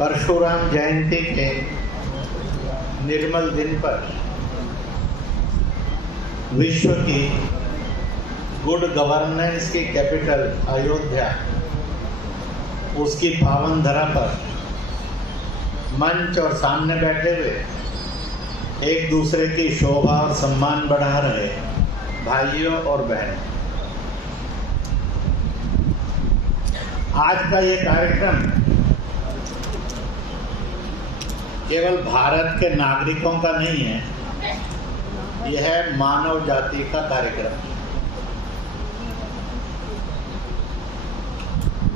परशुराम जयंती के निर्मल दिन पर विश्व की गुड गवर्नेंस की कैपिटल अयोध्या, उसकी पावन धरा पर मंच और सामने बैठे हुए एक दूसरे की शोभा और सम्मान बढ़ा रहे भाइयों और बहनों, आज का ये कार्यक्रम केवल भारत के नागरिकों का नहीं है, यह है मानव जाति का कार्यक्रम।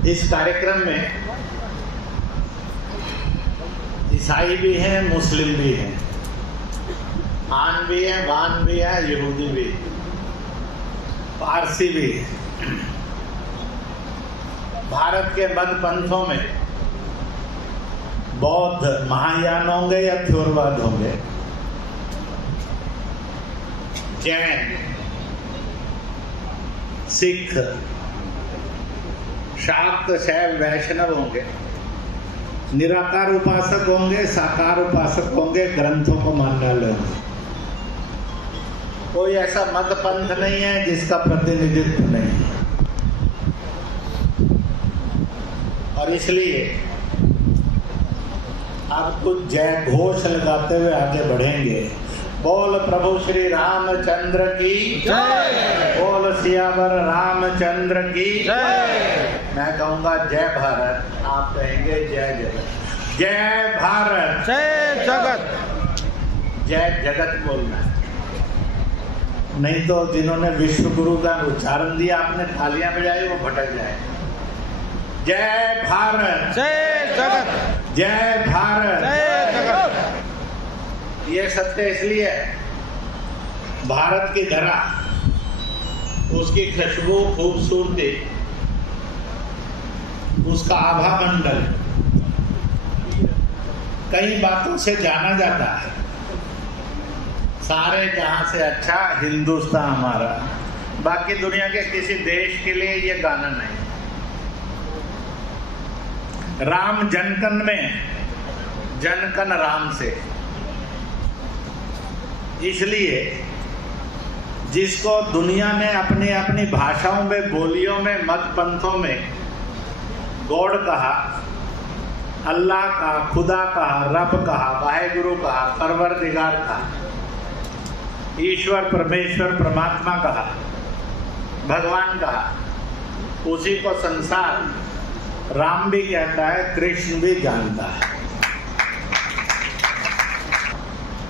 इस कार्यक्रम में ईसाई भी हैं, मुस्लिम भी हैं, आन भी हैं, वान भी हैं, यहूदी भी, पारसी भी हैं। भारत के मध्य पंथों में बौद्ध, महायान होंगे या थ्योरवाद होंगे, जैन, सिख, शाक्त, शैव, वैष्णव होंगे, निराकार उपासक होंगे, साकार उपासक होंगे, ग्रंथों को मानने वाले होंगे। कोई ऐसा मत पंथ नहीं है जिसका प्रतिनिधित्व नहीं है। और इसलिए अब कुछ जय घोष लगाते हुए आगे बढ़ेंगे। बोल प्रभु श्री रामचंद्र की जय, बोल सियावर रामचंद्र की जय। मैं कहूँगा जय भारत, आप कहेंगे जय जगत। जय भारत, जय जगत, जय जगत बोलना है, नहीं तो जिन्होंने विश्व गुरु का उच्चारण दिया आपने तालियां बजाई वो भटक जाए। जय भारत, जय जगत, जय भारत, जय जगत। ये सत्य इसलिए है, भारत की धरा, उसकी खुशबू, खूबसूरती, उसका आभा मंडल कई बातों से जाना जाता है। सारे जहां से अच्छा हिंदुस्तान हमारा, बाकी दुनिया के किसी देश के लिए ये गाना नहीं। राम जनकन में, जनकन राम से, इसलिए जिसको दुनिया ने अपनी अपनी भाषाओं में, बोलियों में, मत पंथों में गॉड कहा, अल्लाह कहा, खुदा कहा, रब कहा, वाहेगुरु कहा, परवरदिगार कहा, ईश्वर, परमेश्वर, परमात्मा कहा, भगवान कहा, उसी को संसार राम भी कहता है, कृष्ण भी जानता है।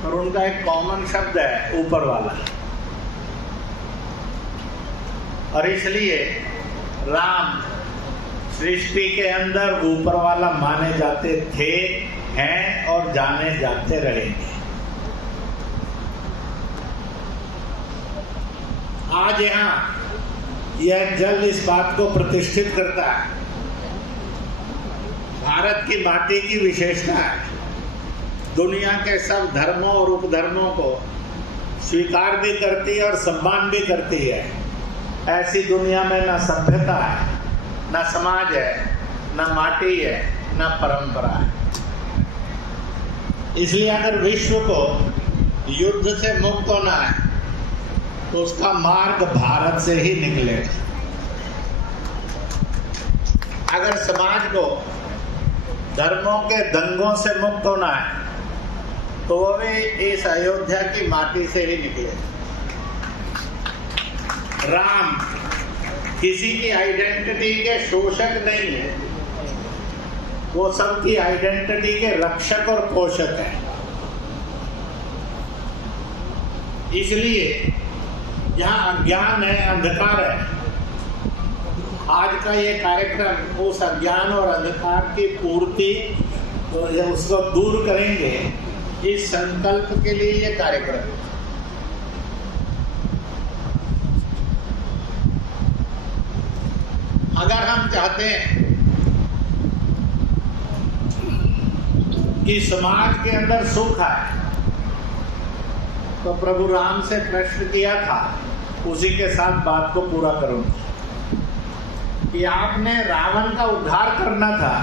और उनका एक कॉमन शब्द है ऊपर वाला, और इसलिए राम सृष्टि के अंदर ऊपर वाला माने जाते थे, हैं और जाने जाते रहेंगे। आज यहाँ यह जल इस बात को प्रतिष्ठित करता है, भारत की माटी की विशेषता है, दुनिया के सब धर्मों और उपधर्मों को स्वीकार भी करती है और सम्मान भी करती है। ऐसी दुनिया में न सभ्यता है, न समाज है, न माटी है, न परंपरा है। इसलिए अगर विश्व को युद्ध से मुक्त होना है तो उसका मार्ग भारत से ही निकलेगा। अगर समाज को धर्मों के दंगों से मुक्त होना है तो वो भी इस अयोध्या की माटी से ही निकले। राम किसी की आइडेंटिटी के शोषक नहीं है, वो सबकी आइडेंटिटी के रक्षक और पोषक है। इसलिए जहाँ अज्ञान है, अंधकार है, आज का ये कार्यक्रम उस अज्ञान और अंधकार की पूर्ति, उसको दूर करेंगे, इस संकल्प के लिए ये कार्यक्रम। अगर हम चाहते हैं कि समाज के अंदर सुख आए तो प्रभु राम से प्रश्न किया था, उसी के साथ बात को पूरा करूंगा कि आपने रावण का उद्धार करना था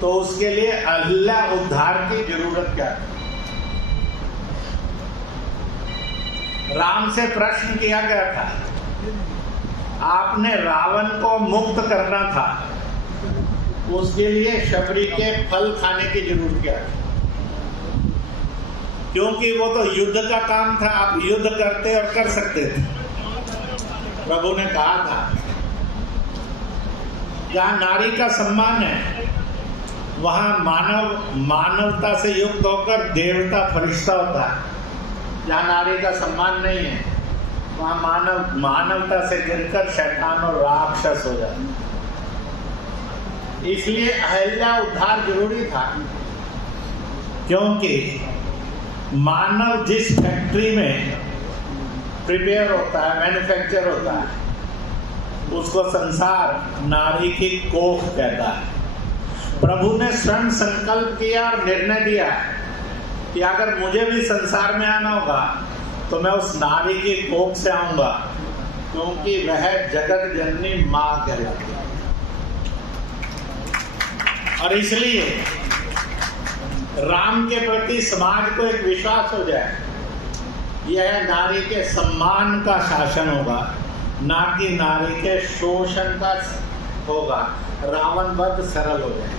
तो उसके लिए अहिल्या उद्धार की जरूरत क्या है? राम से प्रश्न किया गया था, आपने रावण को मुक्त करना था, उसके लिए शबरी के फल खाने की जरूरत क्या है? क्योंकि वो तो युद्ध का काम था, आप युद्ध करते और कर सकते थे। प्रभु ने कहा था जहां नारी का सम्मान है वहां मानवता से युक्त होकर देवता फरिश्ता होता है। जहां नारी का सम्मान नहीं है वहां मानवता से गिरकर शैतान और राक्षस हो जाता है। इसलिए अहिल्या उद्धार जरूरी था, क्योंकि मानव जिस फैक्ट्री में प्रिपेयर होता है, मैन्युफैक्चर होता है, उसको संसार नारी की कोख कहता है। प्रभु ने स्वयं संकल्प किया और निर्णय दिया कि अगर मुझे भी संसार में आना होगा तो मैं उस नारी की कोख से आऊंगा, क्योंकि वह जगत जननी मां कहलाती है। और इसलिए राम के प्रति समाज को एक विश्वास हो जाए, यह नारी के सम्मान का शासन होगा, ना कि नारी के शोषण का होगा। रावण वध सरल हो जाए।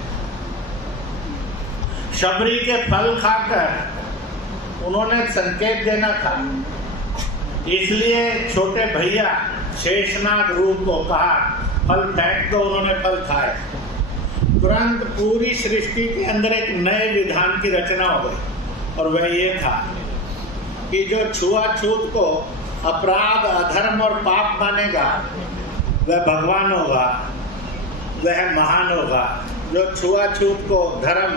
शबरी के फल खाकर उन्होंने संकेत देना था, इसलिए छोटे भैया शेषनाग रूप को कहा फल फेंक दो, उन्होंने फल खाए। तुरंत पूरी सृष्टि के अंदर एक नए विधान की रचना हो गई, और वह ये था कि जो छुआछूत को अपराध, अधर्म और पाप मानेगा वह भगवान होगा, वह महान होगा। जो छुआछूत को धर्म,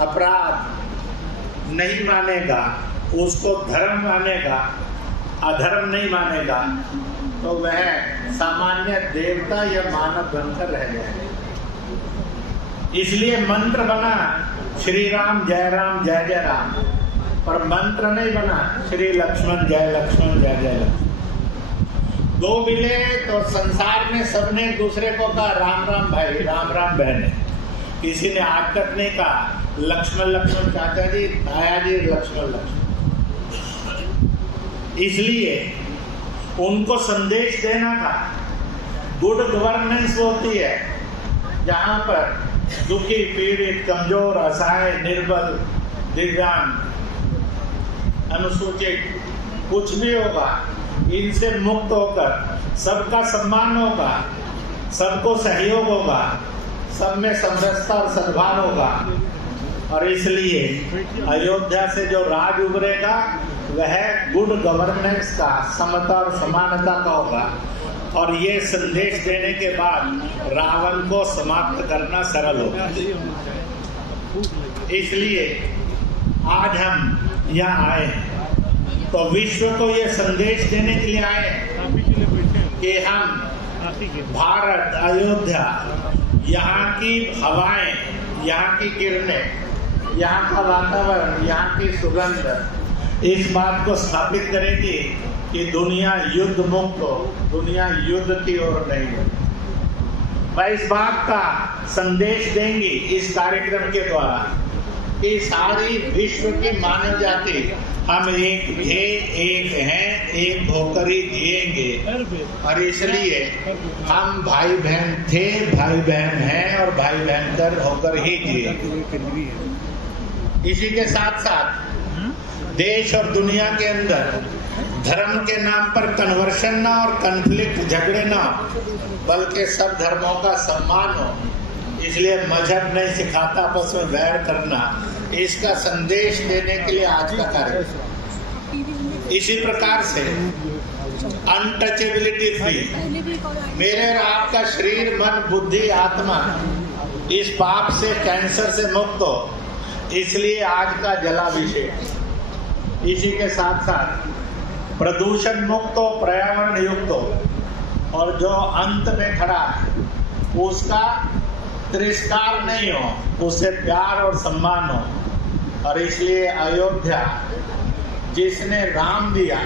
अपराध नहीं मानेगा, उसको धर्म मानेगा, अधर्म नहीं मानेगा, तो वह सामान्य देवता या मानव बनकर रह जाएगा। इसलिए मंत्र बना श्री राम जय राम, पर मंत्र नहीं बना श्री लक्ष्मण जय जय लक्ष्मण। दो मिले तो संसार में सबने एक दूसरे को कहा राम राम भाई, राम राम बहने। किसी ने आज तक नहीं कहा लक्ष्मण चाचा जी, ताया जी, लक्ष्मण। इसलिए उनको संदेश देना था। गुड गवर्नेंस होती है जहां पर दुखी, पीड़ित, कमजोर, असहाय, निर्बल, दिव्यांग, अनुसूचित कुछ भी होगा, इनसे मुक्त होकर सबका सम्मान होगा, सबको सहयोग होगा, सब में समरसता और सद्भाव होगा। और इसलिए अयोध्या से जो राज उभरेगा वह गुड गवर्नेंस का, समता और समानता का होगा। और ये संदेश देने के बाद रावण को समाप्त करना सरल होगा। इसलिए आज हम यहाँ आए तो विश्व को ये संदेश देने के लिए आए कि हम भारत, अयोध्या, यहाँ की हवाएं, यहाँ की किरणें, यहाँ का वातावरण, यहाँ की सुगंध इस बात को स्थापित करेगी कि दुनिया युद्ध मुक्त हो, दुनिया युद्ध की ओर नहीं हो। मैं इस बात का संदेश देंगी इस कार्यक्रम के द्वारा कि सारी विश्व की मानव जाति हम एक थे, एक हैं, एक होकर ही जिएंगे। और इसलिए हम भाई बहन थे, भाई बहन हैं और भाई बहन कर होकर ही जिएंगे। इसी के साथ साथ देश और दुनिया के अंदर धर्म के नाम पर कन्वर्शन ना और कन्फ्लिक्ट, झगड़े ना, बल्कि सब धर्मों का सम्मान हो। इसलिए मजहब नहीं सिखाता आपस में वैर करना, इसका संदेश देने के लिए आज का कार्यक्रम। इसी प्रकार से अनटचेबिलिटी फ्री, मेरे और आपका शरीर, मन, बुद्धि, आत्मा इस पाप से, कैंसर से मुक्त हो, इसलिए आज का जलाभिषेक। इसी के साथ साथ प्रदूषण मुक्त हो, पर्यावरण युक्त हो, और जो अंत में खड़ा है उसका तिरस्कार नहीं हो, उससे प्यार और सम्मान हो। और इसलिए अयोध्या जिसने राम दिया,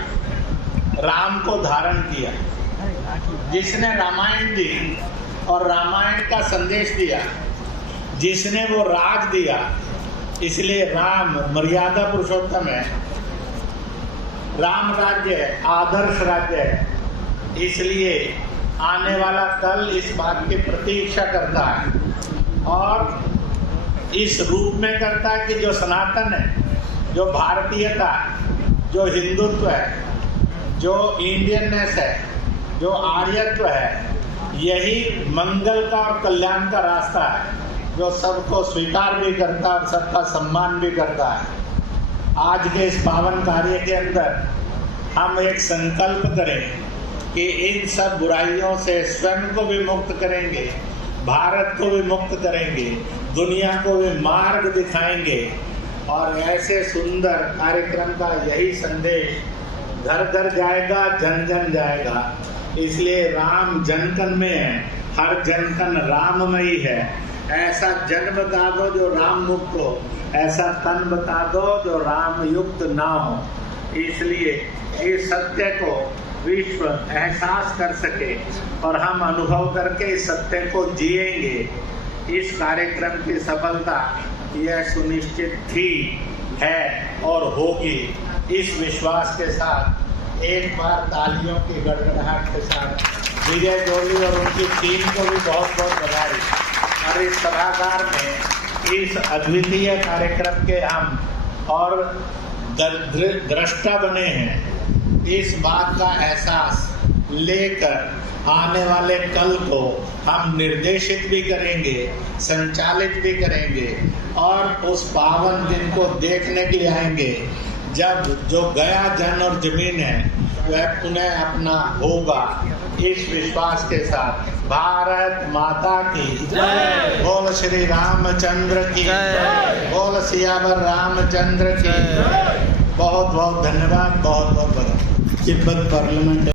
राम को धारण किया, जिसने रामायण दी और रामायण का संदेश दिया, जिसने वो राज दिया, इसलिए राम मर्यादा पुरुषोत्तम है। राम राज्य है, आदर्श राज्य है, इसलिए आने वाला कल इस बात की प्रतीक्षा करता है और इस रूप में करता है कि जो सनातन है, जो भारतीयता, जो हिंदुत्व है, जो इंडियननेस है, जो आर्यत्व है, यही मंगल का और कल्याण का रास्ता है, जो सबको स्वीकार भी करता है और सबका सम्मान भी करता है। आज के इस पावन कार्य के अंदर हम एक संकल्प करें कि इन सब बुराइयों से स्वयं को भी मुक्त करेंगे, भारत को भी मुक्त करेंगे, दुनिया को भी मार्ग दिखाएंगे और ऐसे सुंदर कार्यक्रम का यही संदेश घर घर जाएगा, जन जन जाएगा। इसलिए राम जनकन में है, हर जनकन राममयी है। ऐसा जन बता दो जो राम मुक्त हो, ऐसा तन बता दो जो राम युक्त ना हो। इसलिए इस सत्य को विश्व एहसास कर सके और हम अनुभव करके इस सत्य को जिएंगे। इस कार्यक्रम की सफलता यह सुनिश्चित थी, है और होगी। इस विश्वास के साथ एक बार तालियों की गड़गड़ाहट के साथ विजय जोली और उनकी टीम को भी बहुत बहुत बधाई। और इस सभागार में इस अद्वितीय कार्यक्रम के हम और दृष्टा बने हैं। इस बात का एहसास लेकर आने वाले कल को हम निर्देशित भी करेंगे, संचालित भी करेंगे और उस पावन दिन को देखने के लिए आएंगे जब जो गया जन और जमीन है वह पुनः अपना होगा। इस विश्वास के साथ भारत माता की जय, बोल श्री रामचंद्र की जय, बोल सियावर रामचंद्र की। बहुत बहुत धन्यवाद, बहुत बहुत बधाई। तिब्बत पार्लियामेंट